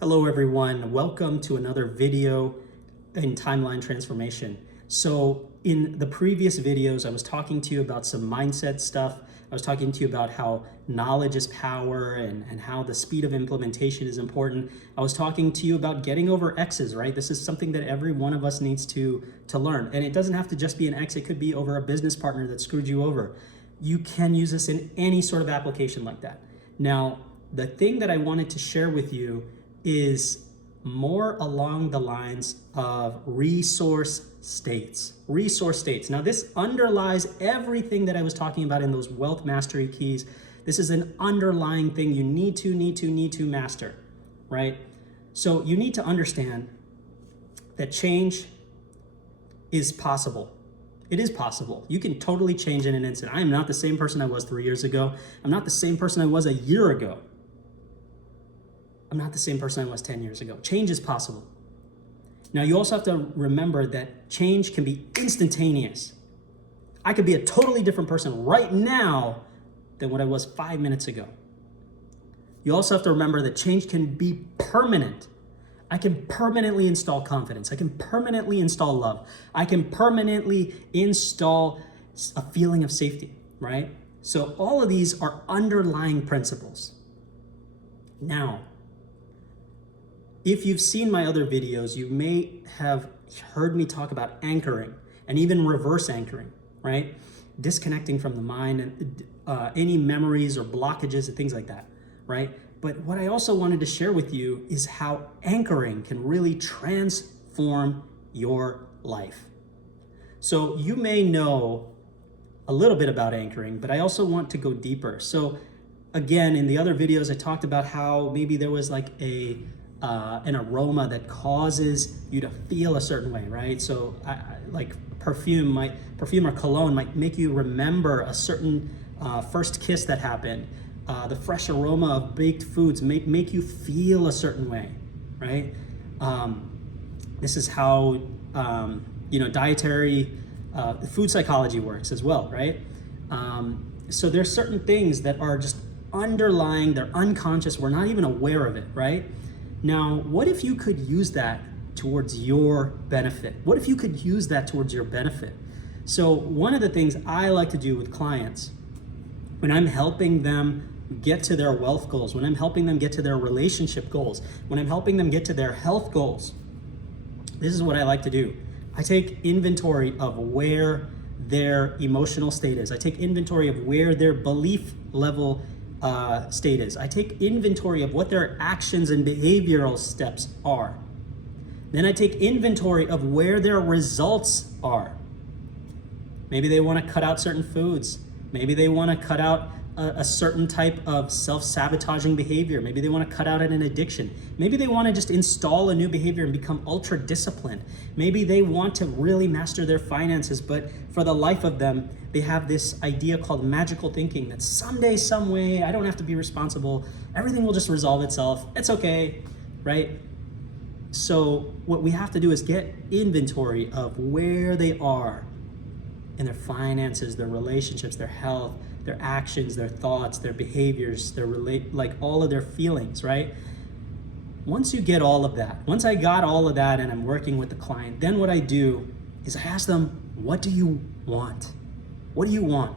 Hello everyone, welcome to another video in timeline transformation. So in the previous videos, I was talking to you about some mindset stuff. I was talking to you about how knowledge is power and how the speed of implementation is important. I was talking to you about getting over exes, right? This is something that every one of us needs to learn. And it doesn't have to just be an ex, it could be over a business partner that screwed you over. You can use this in any sort of application like that. Now, the thing that I wanted to share with you is more along the lines of resource states. Resource states. Now this underlies everything that I was talking about in those wealth mastery keys. This is an underlying thing you need to master, right? So you need to understand that change is possible. It is possible. You can totally change in an instant. I am not the same person I was 3 years ago. I'm not the same person I was a year ago. I'm not the same person I was 10 years ago. Change is possible. Now, you also have to remember that change can be instantaneous. I could be a totally different person right now than what I was 5 minutes ago. You also have to remember that change can be permanent. I can permanently install confidence. I can permanently install love. I can permanently install a feeling of safety, right? So all of these are underlying principles. Now, if you've seen my other videos, you may have heard me talk about anchoring and even reverse anchoring, right? Disconnecting from the mind and any memories or blockages and things like that, right? But what I also wanted to share with you is how anchoring can really transform your life. So you may know a little bit about anchoring, but I also want to go deeper. So again, in the other videos, I talked about how maybe there was like an aroma that causes you to feel a certain way, right? So like perfume or cologne might make you remember a certain first kiss that happened. The fresh aroma of baked foods make you feel a certain way, right? This is how dietary food psychology works as well, right? So there's certain things that are just underlying, they're unconscious, we're not even aware of it, right? Now, what if you could use that towards your benefit? What if you could use that towards your benefit? So one of the things I like to do with clients when I'm helping them get to their wealth goals, when I'm helping them get to their relationship goals, when I'm helping them get to their health goals, this is what I like to do. I take inventory of where their emotional state is. I take inventory of where their belief level state is. I take inventory of what their actions and behavioral steps are. Then I take inventory of where their results are. Maybe they want to cut out certain foods. Maybe they want to cut out a certain type of self-sabotaging behavior. Maybe they want to cut out an addiction. Maybe they want to just install a new behavior and become ultra disciplined. Maybe they want to really master their finances, but for the life of them, they have this idea called magical thinking that someday, some way, I don't have to be responsible. Everything will just resolve itself. It's okay, right? So what we have to do is get inventory of where they are in their finances, their relationships, their health, their actions, their thoughts, their behaviors, like all of their feelings, right? Once you get all of that, once I got all of that and I'm working with the client, then what I do is I ask them, what do you want? What do you want?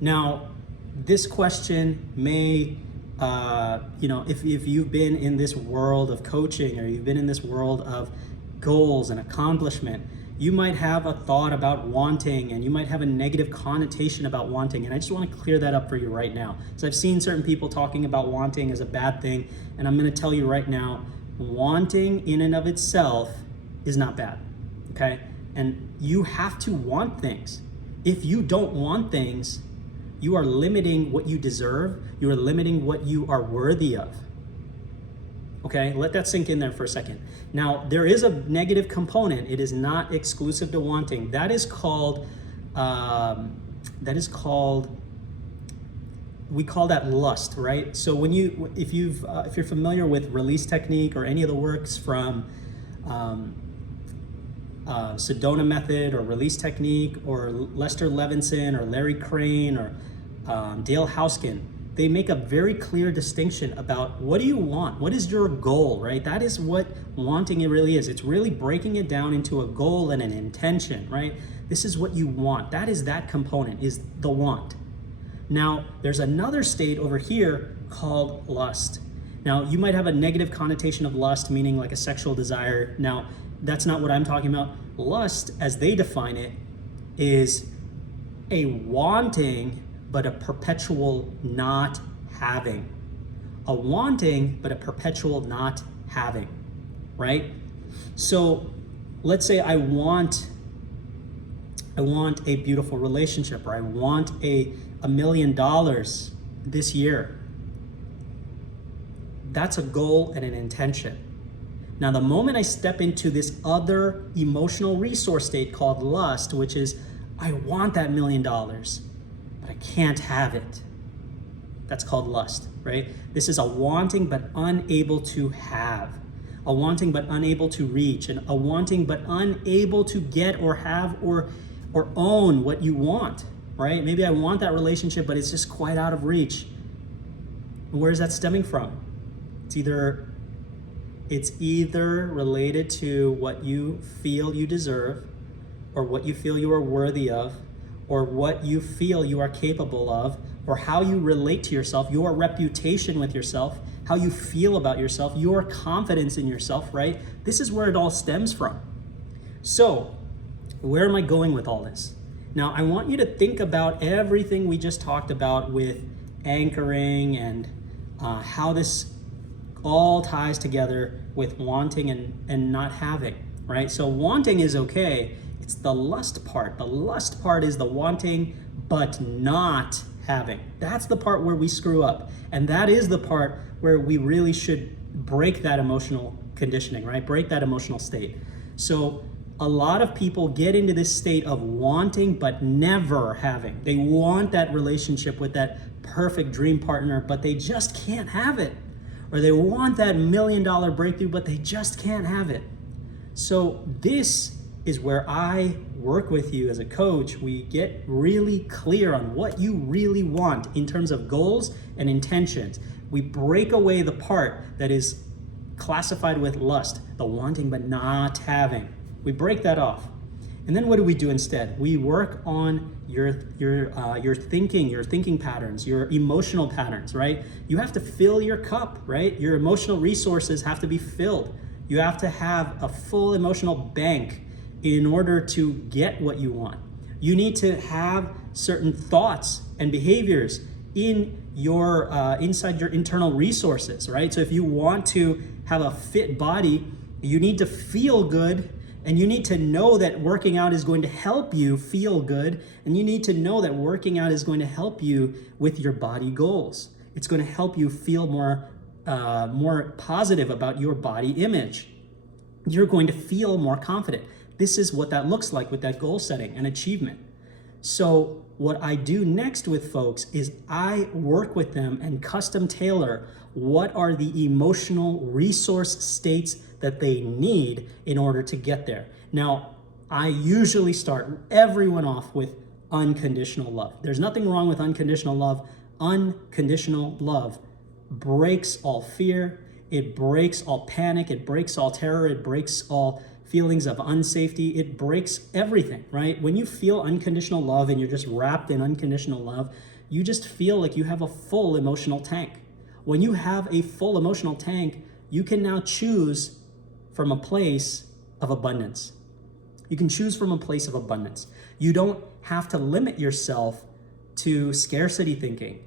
Now, this question may, if you've been in this world of coaching or you've been in this world of goals and accomplishment, you might have a thought about wanting and you might have a negative connotation about wanting. And I just want to clear that up for you right now. So I've seen certain people talking about wanting as a bad thing. And I'm going to tell you right now, wanting in and of itself is not bad, okay? And you have to want things. If you don't want things, you are limiting what you deserve. You are limiting what you are worthy of. Okay, let that sink in there for a second. Now, there is a negative component. It is not exclusive to wanting. That is called, we call that lust, right? So when if you're familiar with release technique or any of the works from Sedona method or release technique or Lester Levinson or Larry Crane or Dale Houskin, they make a very clear distinction about what do you want? What is your goal, right? That is what wanting it really is. It's really breaking it down into a goal and an intention, right? This is what you want. That is that component, is the want. Now, there's another state over here called lust. Now, you might have a negative connotation of lust, meaning like a sexual desire. Now, that's not what I'm talking about. Lust, as they define it, is a wanting but a perpetual not having. A wanting but a perpetual not having, right? So let's say I want a beautiful relationship, or I want $1 million this year. That's a goal and an intention. Now, the moment I step into this other emotional resource state called lust, which is I want that $1 million, but I can't have it. That's called lust, right? This is a wanting but unable to have, a wanting but unable to reach, and a wanting but unable to get or have or own what you want, right? Maybe I want that relationship, but it's just quite out of reach. Where is that stemming from? It's either related to what you feel you deserve, or what you feel you are worthy of, or what you feel you are capable of, or how you relate to yourself, your reputation with yourself, how you feel about yourself, your confidence in yourself, right? This is where it all stems from. So, where am I going with all this? Now, I want you to think about everything we just talked about with anchoring and how this all ties together with wanting and not having, right? So wanting is okay. It's the lust part. The lust part is the wanting but not having. That's the part where we screw up. And that is the part where we really should break that emotional conditioning, right? Break that emotional state. So a lot of people get into this state of wanting but never having. They want that relationship with that perfect dream partner, but they just can't have it. Or they want that $1 million breakthrough, but they just can't have it. So this is where I work with you as a coach. We get really clear on what you really want in terms of goals and intentions. We break away the part that is classified with lust, the wanting but not having. We break that off. And then what do we do instead? We work on your thinking patterns, your emotional patterns, right? You have to fill your cup, right? Your emotional resources have to be filled. You have to have a full emotional bank in order to get what you want. You need to have certain thoughts and behaviors in your inside your internal resources, right? So if you want to have a fit body, you need to feel good. And you need to know that working out is going to help you feel good. And you need to know that working out is going to help you with your body goals. It's going to help you feel more positive about your body image. You're going to feel more confident. This is what that looks like with that goal setting and achievement. So what I do next with folks is I work with them and custom tailor what are the emotional resource states that they need in order to get there. Now, I usually start everyone off with unconditional love. There's nothing wrong with unconditional love. Unconditional love breaks all fear. It breaks all panic. It breaks all terror. It breaks all feelings of unsafety. It breaks everything, right? When you feel unconditional love and you're just wrapped in unconditional love, you just feel like you have a full emotional tank. When you have a full emotional tank, you can now choose from a place of abundance. You can choose from a place of abundance. You don't have to limit yourself to scarcity thinking.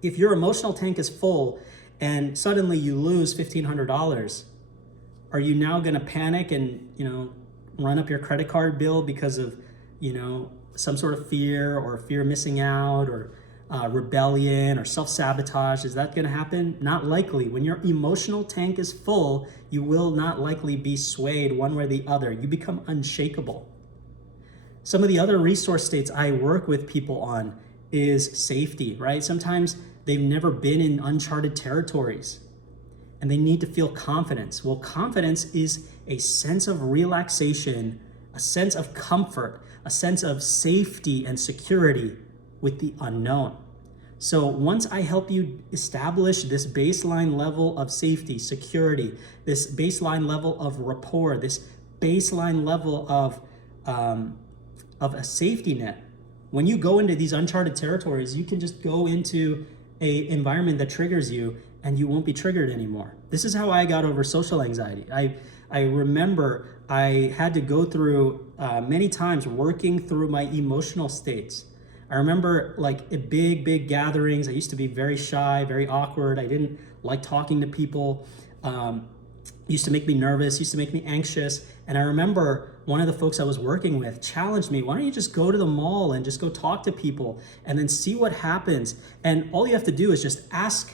If your emotional tank is full and suddenly you lose $1,500, are you now going to panic and, run up your credit card bill because of, some sort of fear or fear of missing out or rebellion or self-sabotage? Is that going to happen? Not likely. When your emotional tank is full, you will not likely be swayed one way or the other. You become unshakable. Some of the other resource states I work with people on is safety, right? Sometimes they've never been in uncharted territories and they need to feel confidence. Well, confidence is a sense of relaxation, a sense of comfort, a sense of safety and security with the unknown. So once I help you establish this baseline level of safety, security, this baseline level of rapport, this baseline level of a safety net, when you go into these uncharted territories, you can just go into a environment that triggers you and you won't be triggered anymore. This is how I got over social anxiety. I remember I had to go through many times working through my emotional states. I remember like at big gatherings, I used to be very shy, very awkward. I didn't like talking to people. Used to make me nervous, used to make me anxious. And I remember one of the folks I was working with challenged me, why don't you just go to the mall and just go talk to people and then see what happens? And all you have to do is just ask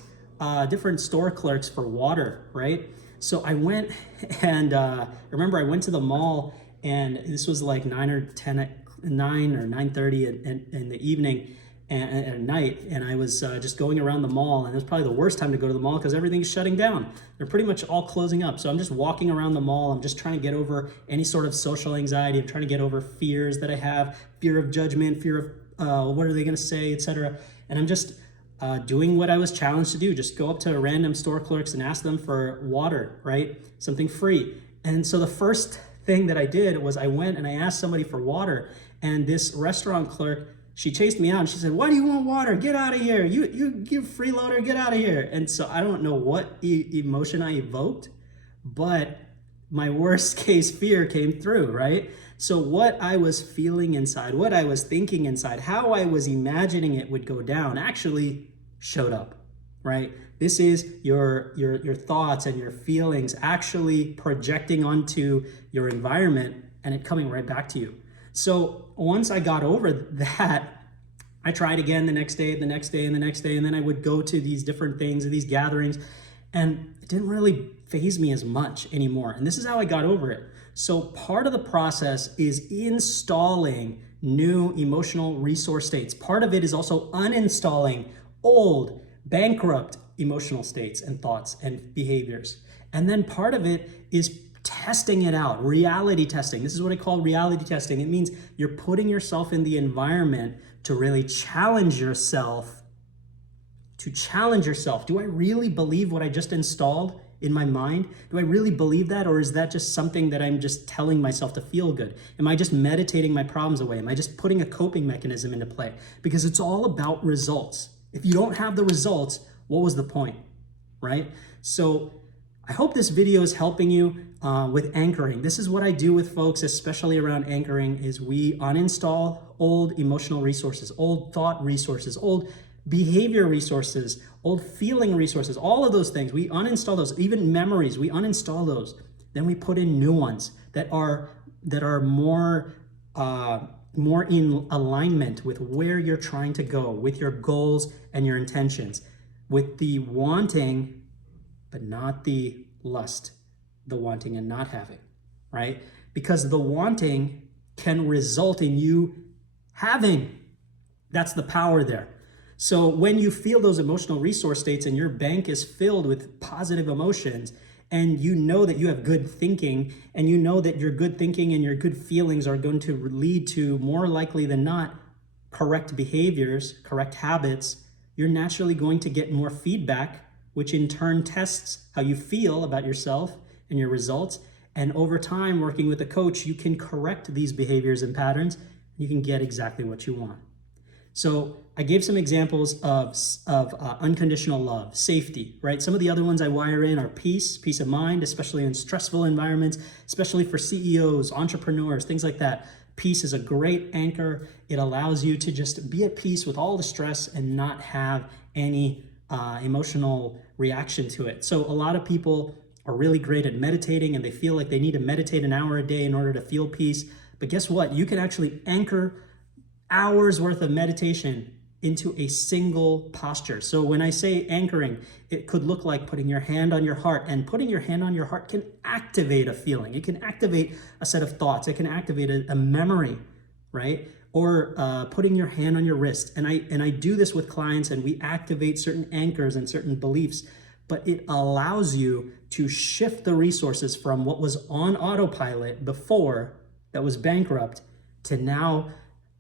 different store clerks for water, right? So I went and I remember I went to the mall, and this was like 9 or 9:30 in the evening and at night, and I was just going around the mall, and it was probably the worst time to go to the mall because everything's shutting down. They're pretty much all closing up. So I'm just walking around the mall. I'm just trying to get over any sort of social anxiety. I'm trying to get over fears that I have, fear of judgment, fear of what are they going to say, etc. And I'm just doing what I was challenged to do, just go up to random store clerks and ask them for water, right? Something free. And so the first thing that I did was I went and I asked somebody for water, and this restaurant clerk, she chased me out and she said, "Why do you want water? Get out of here. You freeloader, get out of here." And so I don't know what emotion I evoked, but my worst case fear came through, right? So what I was feeling inside, what I was thinking inside, how I was imagining it would go down actually showed up, right? This is your thoughts and your feelings actually projecting onto your environment and it coming right back to you. So once I got over that, I tried again the next day, the next day, and the next day, and then I would go to these different things, these gatherings, and it didn't really faze me as much anymore. And this is how I got over it. So part of the process is installing new emotional resource states. Part of it is also uninstalling old, bankrupt emotional states and thoughts and behaviors. And then part of it is testing it out, reality testing. This is what I call reality testing. It means you're putting yourself in the environment to really challenge yourself. Do I really believe what I just installed in my mind? Do I really believe that? Or is that just something that I'm just telling myself to feel good? Am I just meditating my problems away? Am I just putting a coping mechanism into play? Because it's all about results. If you don't have the results, what was the point, right? So I hope this video is helping you with anchoring. This is what I do with folks, especially around anchoring, is we uninstall old emotional resources, old thought resources, old behavior resources, old feeling resources, all of those things. We uninstall those, even memories, we uninstall those. Then we put in new ones that are more in alignment with where you're trying to go, with your goals and your intentions, with the wanting, but not the lust, the wanting and not having, right? Because the wanting can result in you having. That's the power there. So when you feel those emotional resource states and your bank is filled with positive emotions, and you know that you have good thinking, and you know that your good thinking and your good feelings are going to lead to, more likely than not, correct behaviors, correct habits, you're naturally going to get more feedback, which in turn tests how you feel about yourself and your results. And over time, working with a coach, you can correct these behaviors and patterns. You can get exactly what you want. So I gave some examples of unconditional love, safety, right? Some of the other ones I wire in are peace of mind, especially in stressful environments, especially for CEOs, entrepreneurs, things like that. Peace is a great anchor. It allows you to just be at peace with all the stress and not have any emotional reaction to it. So a lot of people are really great at meditating, and they feel like they need to meditate an hour a day in order to feel peace. But guess what? You can actually anchor hours worth of meditation into a single posture. So when I say anchoring, it could look like putting your hand on your heart, and putting your hand on your heart can activate a feeling. It can activate a set of thoughts. It can activate a memory, right? Or putting your hand on your wrist. And I do this with clients, and we activate certain anchors and certain beliefs, but it allows you to shift the resources from what was on autopilot before, that was bankrupt, to now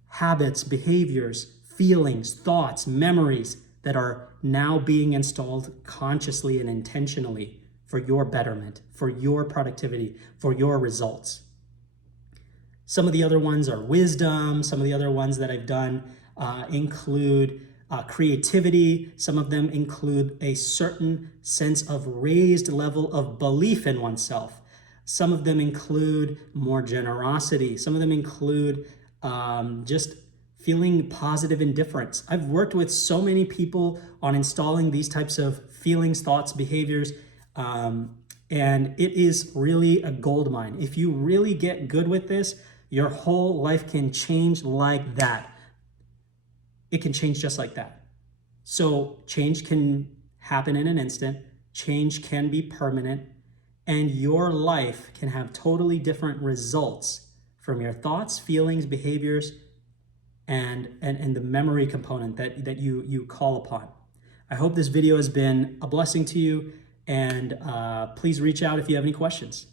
habits, behaviors, feelings, thoughts, memories that are now being installed consciously and intentionally for your betterment, for your productivity, for your results. Some of the other ones are wisdom. Some of the other ones that I've done include creativity. Some of them include a certain sense of raised level of belief in oneself. Some of them include more generosity. Some of them include just feeling positive indifference. I've worked with so many people on installing these types of feelings, thoughts, behaviors, and it is really a gold mine. If you really get good with this, your whole life can change like that. It can change just like that. So change can happen in an instant. Change can be permanent. And your life can have totally different results from your thoughts, feelings, behaviors, and the memory component that you call upon. I hope this video has been a blessing to you, and please reach out if you have any questions.